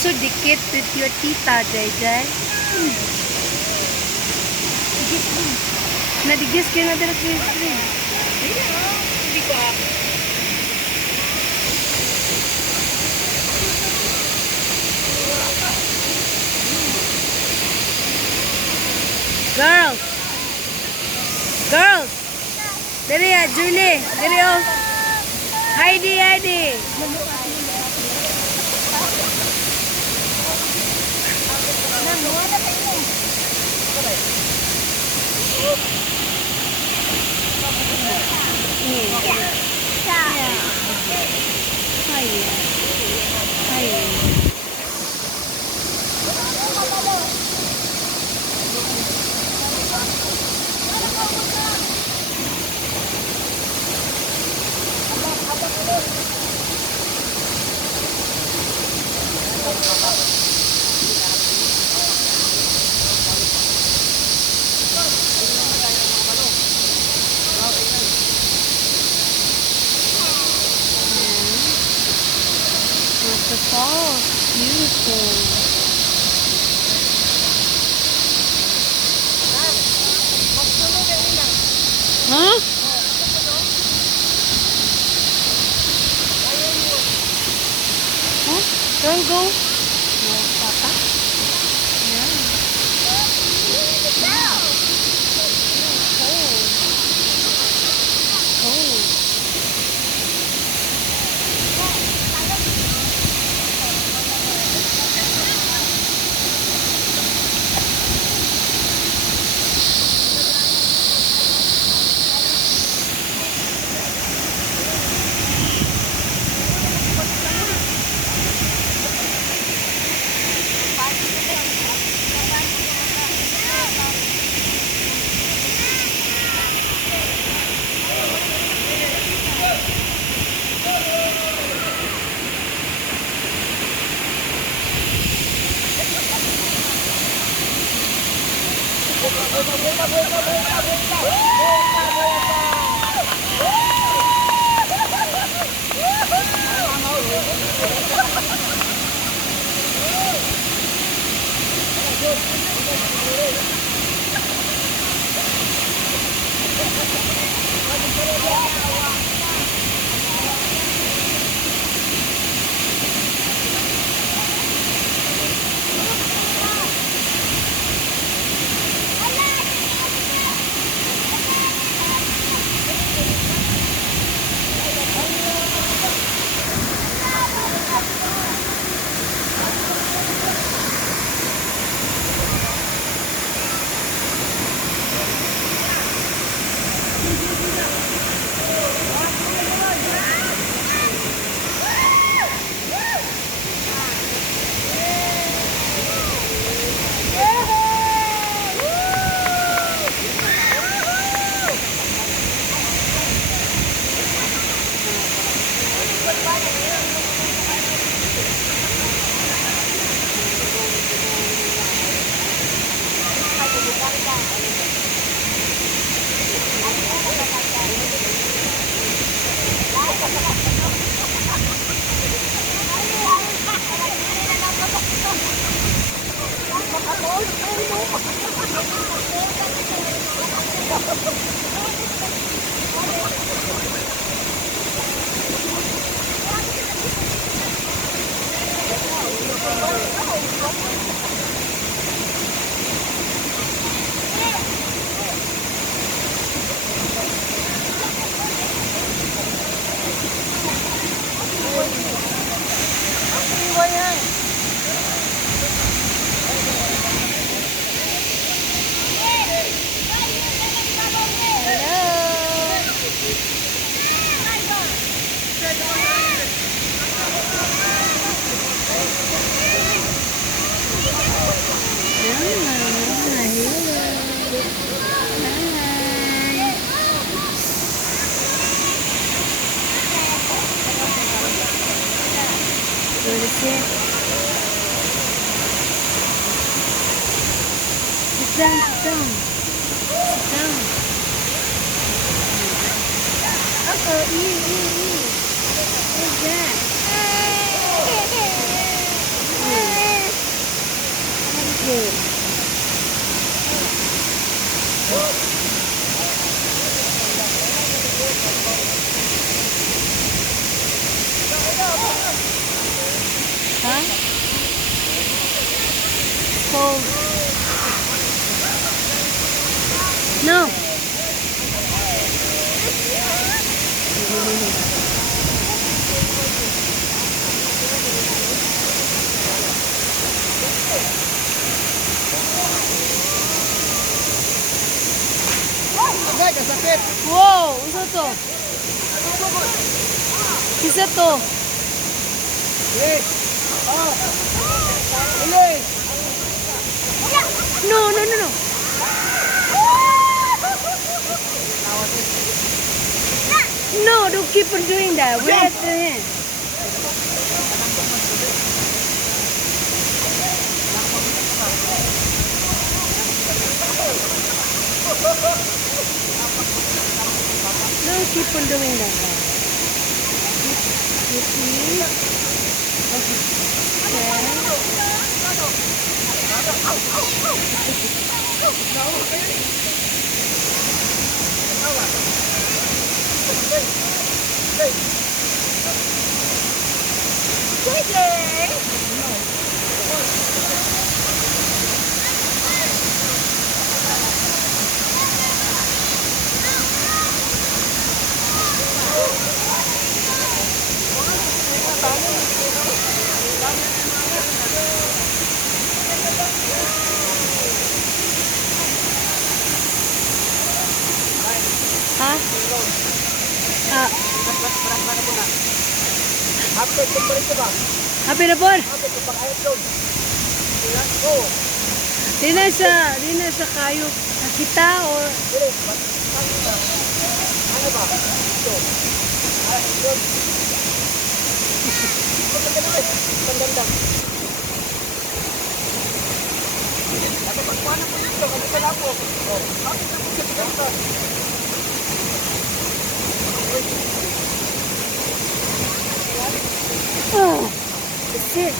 so dikit with your tita, Jai. Nadigis ka na dala sa screen. Hindi ko ako. Girls! Girls! Dali ya, Julie! Dali oh! Heidi! The fall is beautiful. Huh? Huh? Don't go. No, Papa. Yeah. Cold. Sit down, sit down. Sit down. Uh-oh, ew. What's that? Huh? Cold. No. Agay, kasakit. Wow, isa to. Isa to. Yes. Ah. Uloy. No, no, no, no. No, don't keep on doing that. Where at the hand? Don't keep on doing that. You see? Ha? Ah, Happy kumpare ko ba? happy na po. Happy ko pang ayot doon. Oh. Di na sa kayo kita or Ano ba? Ito. Ah, doon. Paganda. Ako pagkuhanan mo dito, ano sa lapo? Oh, bakit na po sa tigasan? oh, shit.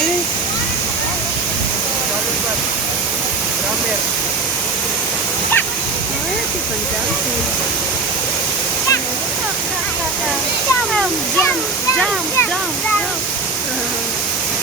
Really? Gramer. Ah, si Panjang. Jump, jump, jump, jump, jump.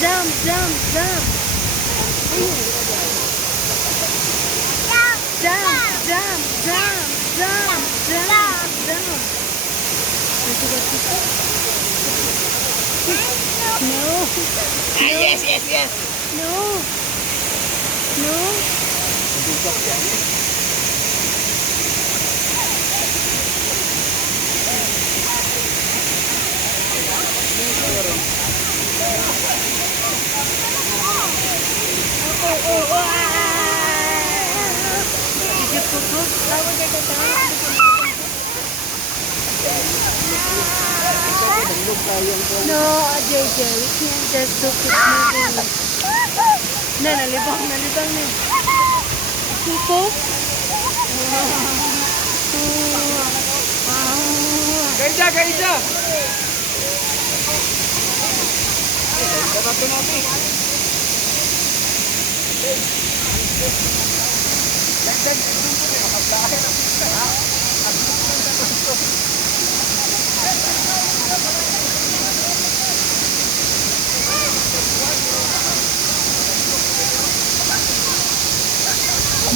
Jump, jump, jump. Jump, jump, jump, jump, jump, jump. Nanti dah tutup. No. Ah, yes. No. No. Did you poo-poo? No, JJ, we can't just do it moving. Na, nalibang na. Poo-poo? Kaisa! Dapat natin.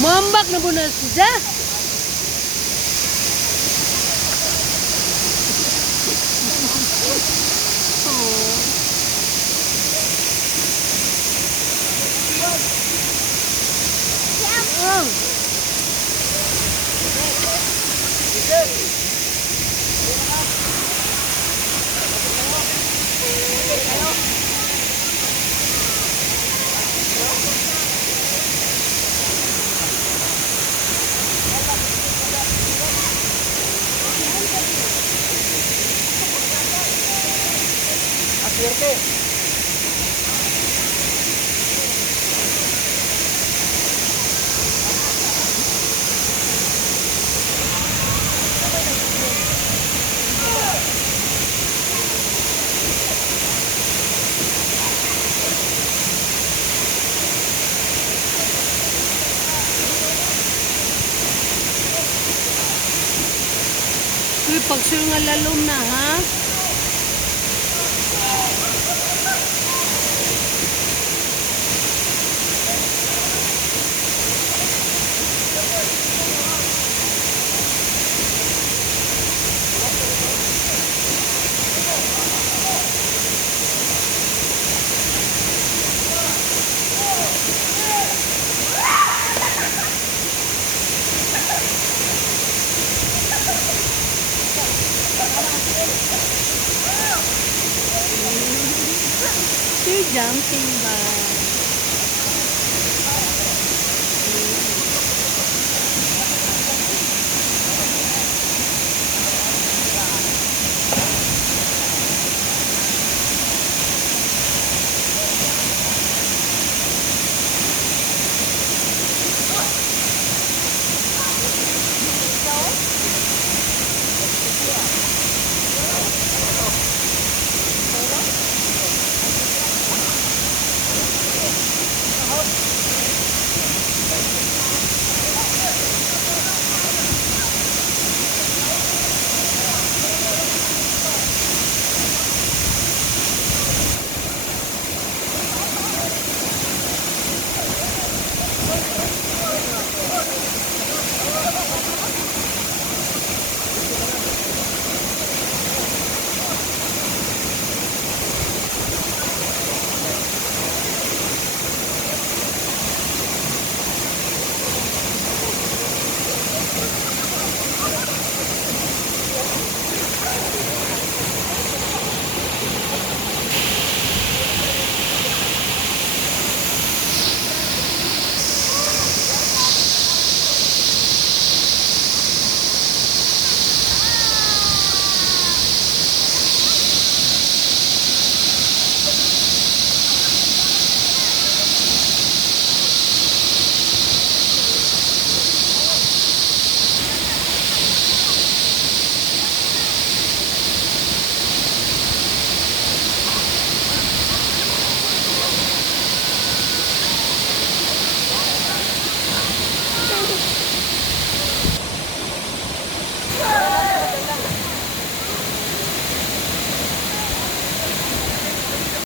Mambak na po na siya. Oh. Aswerte. Uy, pagsul nga lalom na, ha? You're jumping ba?